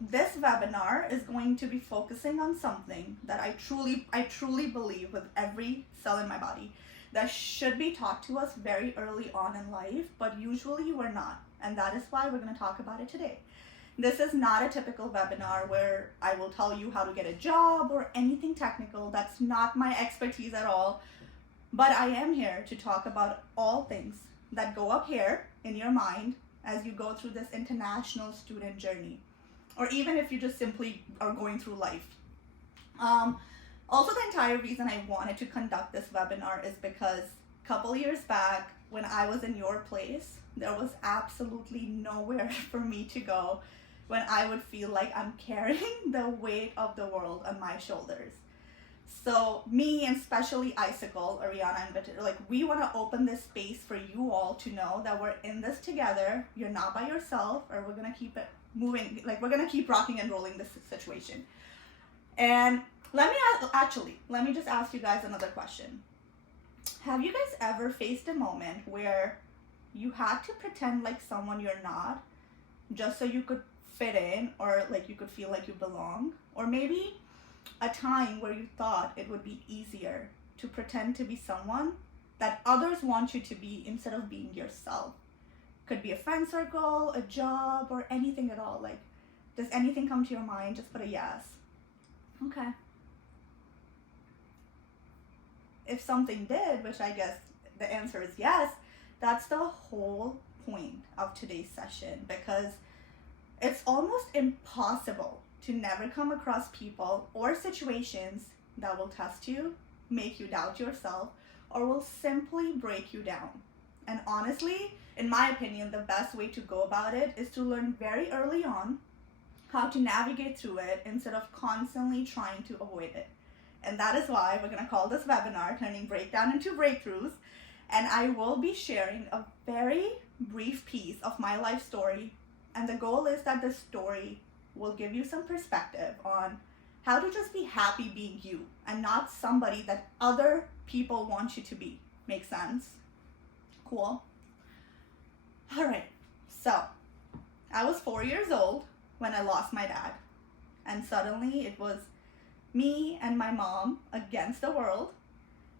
this webinar is going to be focusing on something that I truly believe with every cell in my body that should be taught to us very early on in life, but usually we're not. And that is why we're going to talk about it today. This is not a typical webinar where I will tell you how to get a job or anything technical. That's not my expertise at all. But I am here to talk about all things that go up here in your mind as you go through this international student journey, or even if you just simply are going through life. Also, the entire reason I wanted to conduct this webinar is because a couple years back, when I was in your place, there was absolutely nowhere for me to go when I would feel like I'm carrying the weight of the world on my shoulders. So me, and especially Itspayall, Ariana, and like, we want to open this space for you all to know that we're in this together. You're not by yourself, or we're going to keep it moving. Like, we're going to keep rocking and rolling this situation. And let me just ask you guys another question. Have you guys ever faced a moment where you had to pretend like someone you're not just so you could fit in, or like you could feel like you belong? Or maybe a time where you thought it would be easier to pretend to be someone that others want you to be instead of being yourself? Could be a friend circle, a job, or anything at all. Like, does anything come to your mind? Just put a yes. Okay. If something did, which I guess the answer is yes, that's the whole point of today's session, because it's almost impossible to never come across people or situations that will test you, make you doubt yourself, or will simply break you down. And honestly, in my opinion, the best way to go about it is to learn very early on how to navigate through it instead of constantly trying to avoid it. And that is why we're going to call this webinar Turning Breakdown into Breakthroughs. And I will be sharing a very brief piece of my life story. And the goal is that this story will give you some perspective on how to just be happy being you and not somebody that other people want you to be. Make sense? Cool. All right. So I was 4 years old when I lost my dad. And suddenly it was me and my mom against the world.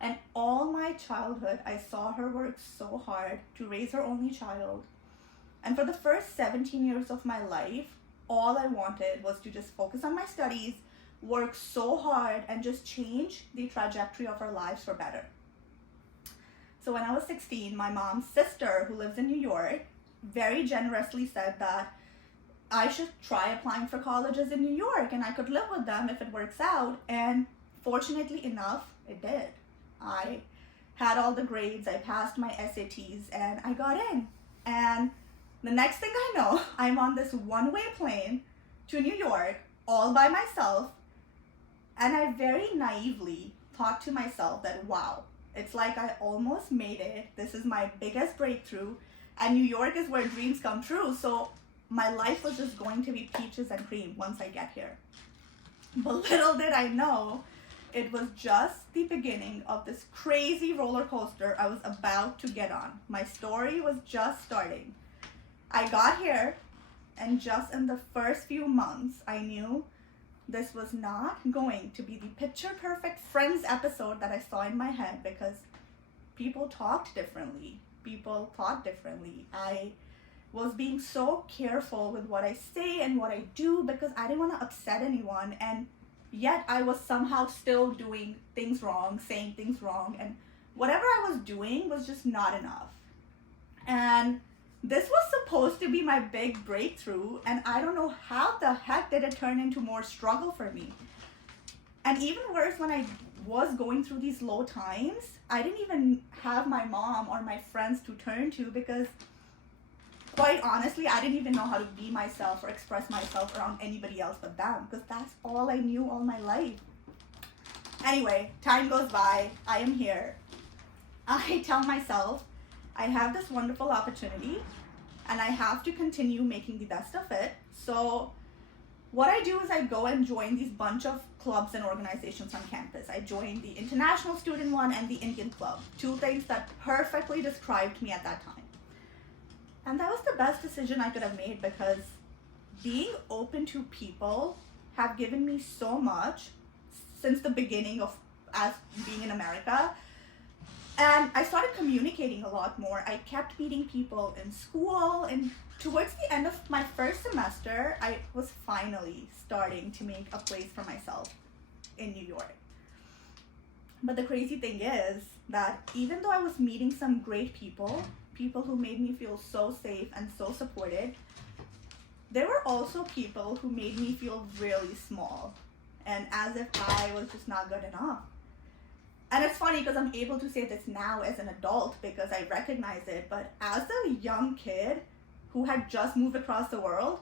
And all my childhood, I saw her work so hard to raise her only child. And for the first 17 years of my life, all I wanted was to just focus on my studies, work so hard, and just change the trajectory of our lives for better. So when I was 16, my mom's sister, who lives in New York, very generously said that I should try applying for colleges in New York and I could live with them if it works out. And fortunately enough, it did. I had all the grades, I passed my SATs, and I got in. And the next thing I know, I'm on this one-way plane to New York all by myself. And I very naively thought to myself that, wow, it's like I almost made it. This is my biggest breakthrough. And New York is where dreams come true. So my life was just going to be peaches and cream once I get here. But little did I know, it was just the beginning of this crazy roller coaster I was about to get on. My story was just starting. I got here, and just in the first few months, I knew this was not going to be the picture-perfect Friends episode that I saw in my head, because people talked differently. People thought differently. I was being so careful with what I say and what I do because I didn't want to upset anyone, and yet I was somehow still doing things wrong, saying things wrong, and whatever I was doing was just not enough. And this was supposed to be my big breakthrough, and I don't know how the heck did it turn into more struggle for me. And even worse, when I was going through these low times, I didn't even have my mom or my friends to turn to, because quite honestly, I didn't even know how to be myself or express myself around anybody else but them, because that's all I knew all my life. Anyway, time goes by, I am here. I tell myself I have this wonderful opportunity and I have to continue making the best of it. So what I do is I go and join these bunch of clubs and organizations on campus. I joined the international student one and the Indian club, two things that perfectly described me at that time. And that was the best decision I could have made, because being open to people have given me so much since the beginning of as being in America. And I started communicating a lot more. I kept meeting people in school, and towards the end of my first semester, I was finally starting to make a place for myself in New York. But the crazy thing is that even though I was meeting some great people, people who made me feel so safe and so supported, there were also people who made me feel really small and as if I was just not good enough. And it's funny because I'm able to say this now as an adult because I recognize it, but as a young kid who had just moved across the world,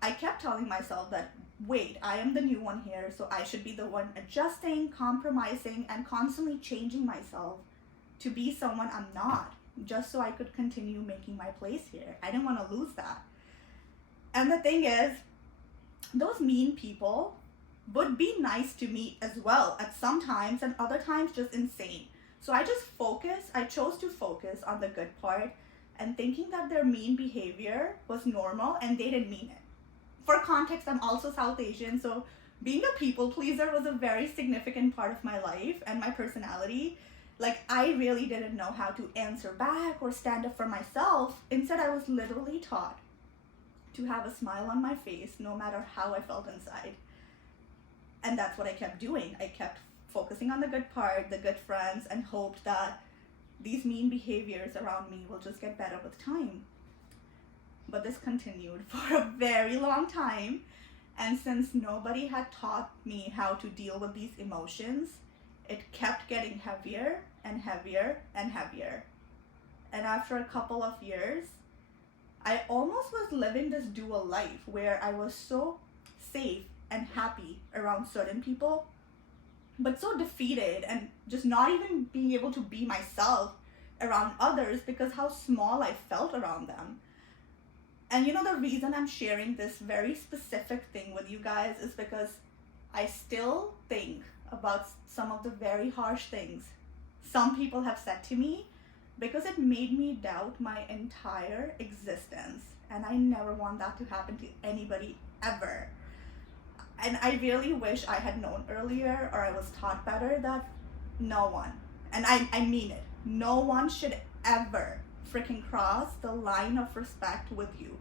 I kept telling myself that, wait, I am the new one here, so I should be the one adjusting, compromising, and constantly changing myself to be someone I'm not, just so I could continue making my place here. I didn't want to lose that. And the thing is, those mean people would be nice to me as well at some times, and other times just insane. So I chose to focus on the good part and thinking that their mean behavior was normal and they didn't mean it. For context, I'm also South Asian, so being a people pleaser was a very significant part of my life and my personality. Like, I really didn't know how to answer back or stand up for myself. Instead, I was literally taught to have a smile on my face no matter how I felt inside. And that's what I kept doing. I kept focusing on the good part, the good friends, and hoped that these mean behaviors around me will just get better with time. But this continued for a very long time. And since nobody had taught me how to deal with these emotions, it kept getting heavier and heavier and heavier. And after a couple of years, I almost was living this dual life where I was so safe and happy around certain people, but so defeated and just not even being able to be myself around others because how small I felt around them. And you know, the reason I'm sharing this very specific thing with you guys is because I still think about some of the very harsh things some people have said to me because it made me doubt my entire existence. And I never want that to happen to anybody ever. And I really wish I had known earlier or I was taught better that no one, and I mean it, no one should ever freaking cross the line of respect with you,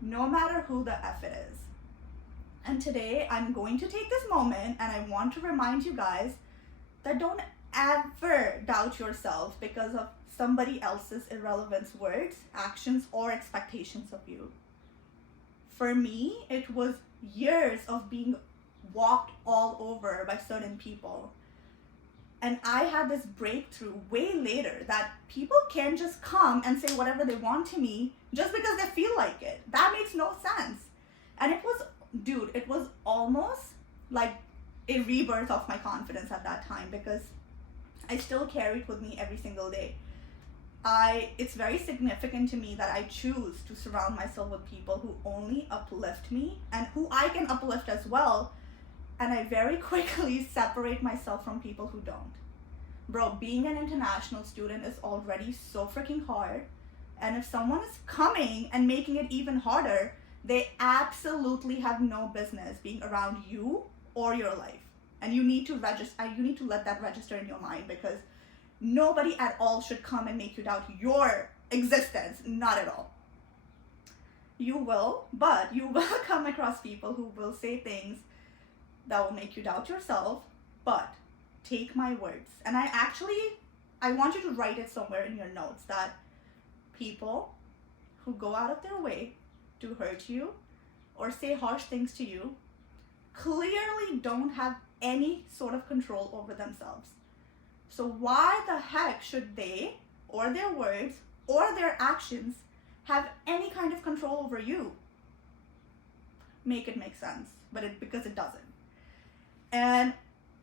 no matter who the F it is. And today I'm going to take this moment and I want to remind you guys that don't ever doubt yourself because of somebody else's irrelevant words, actions, or expectations of you. For me, it was years of being walked all over by certain people. And I had this breakthrough way later that people can just come and say whatever they want to me just because they feel like it. That makes no sense. And it was almost like a rebirth of my confidence at that time because I still carry it with me every single day. It's very significant to me that I choose to surround myself with people who only uplift me and who I can uplift as well. And I very quickly separate myself from people who don't. Bro, being an international student is already so freaking hard. And if someone is coming and making it even harder, they absolutely have no business being around you or your life. And you need to let that register in your mind because nobody at all should come and make you doubt your existence. Not at all. You will come across people who will say things that will make you doubt yourself, but take my words. And I want you to write it somewhere in your notes that people who go out of their way to hurt you or say harsh things to you clearly don't have any sort of control over themselves. So why the heck should they, or their words, or their actions have any kind of control over you? Make it make sense, because it doesn't. And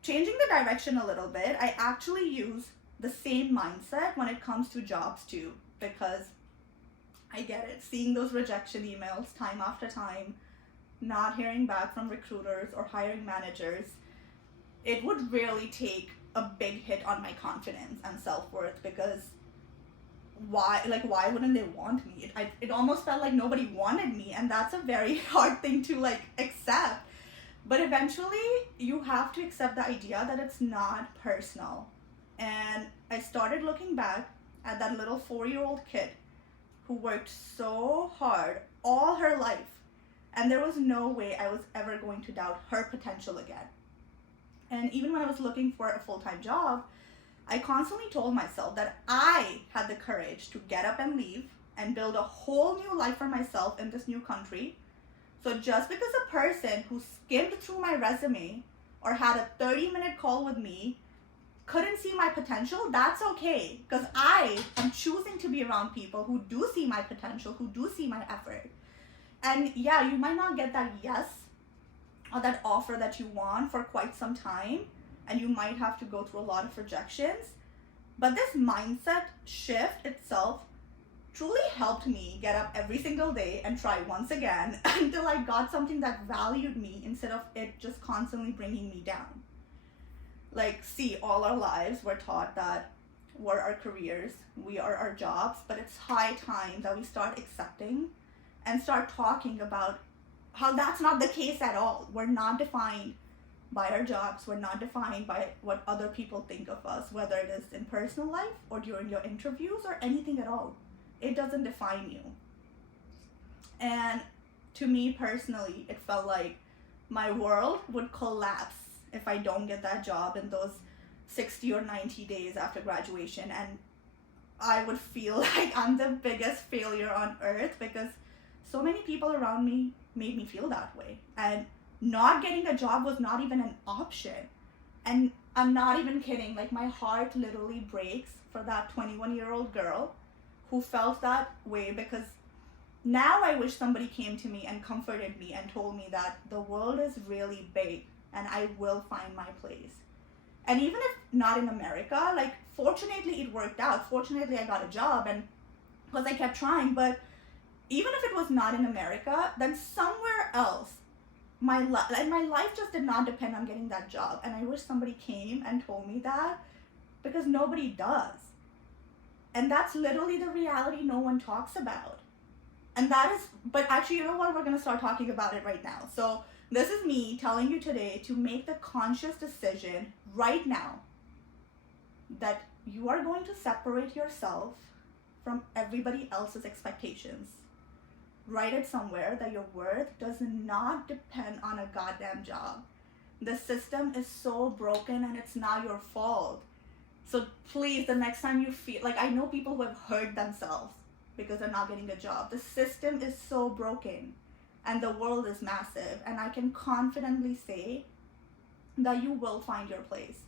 changing the direction a little bit, I actually use the same mindset when it comes to jobs too, because I get it. Seeing those rejection emails time after time, not hearing back from recruiters or hiring managers, it would really take a big hit on my confidence and self-worth because why wouldn't they want me? It almost felt like nobody wanted me, and that's a very hard thing to like accept. But eventually you have to accept the idea that it's not personal. And I started looking back at that little 4-year-old kid who worked so hard all her life, and there was no way I was ever going to doubt her potential again. And even when I was looking for a full-time job, I constantly told myself that I had the courage to get up and leave and build a whole new life for myself in this new country. So just because a person who skimmed through my resume or had a 30-minute call with me couldn't see my potential, that's okay. Because I am choosing to be around people who do see my potential, who do see my effort. And yeah, you might not get that yes or that offer that you want for quite some time, and you might have to go through a lot of rejections. But this mindset shift itself truly helped me get up every single day and try once again until I got something that valued me instead of it just constantly bringing me down. Like, see, all our lives we're taught that we're our careers, we are our jobs, but it's high time that we start accepting and start talking about how that's not the case at all. We're not defined by our jobs. We're not defined by what other people think of us, whether it is in personal life or during your interviews or anything at all. It doesn't define you. And to me personally, it felt like my world would collapse if I don't get that job in those 60 or 90 days after graduation. And I would feel like I'm the biggest failure on earth because so many people around me made me feel that way. And not getting a job was not even an option. And I'm not even kidding. Like, my heart literally breaks for that 21-year-old girl who felt that way, because now I wish somebody came to me and comforted me and told me that the world is really big and I will find my place. And even if not in America, like, fortunately it worked out. Fortunately I got a job, and because I kept trying. But even if it was not in America, then somewhere else, my life just did not depend on getting that job. And I wish somebody came and told me that, because nobody does. And that's literally the reality no one talks about. And that is, but actually, you know what? We're going to start talking about it right now. So this is me telling you today to make the conscious decision right now that you are going to separate yourself from everybody else's expectations. Write it somewhere that your worth does not depend on a goddamn job. The system is so broken and it's not your fault. So please, the next time you feel like, I know people who have hurt themselves because they're not getting a job. The system is so broken and the world is massive. And I can confidently say that you will find your place.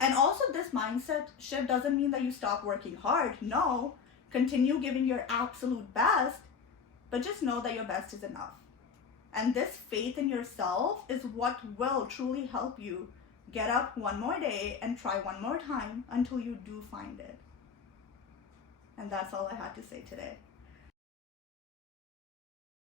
And also this mindset shift doesn't mean that you stop working hard. No, continue giving your absolute best, but just know that your best is enough. And this faith in yourself is what will truly help you get up one more day and try one more time until you do find it. And that's all I had to say today.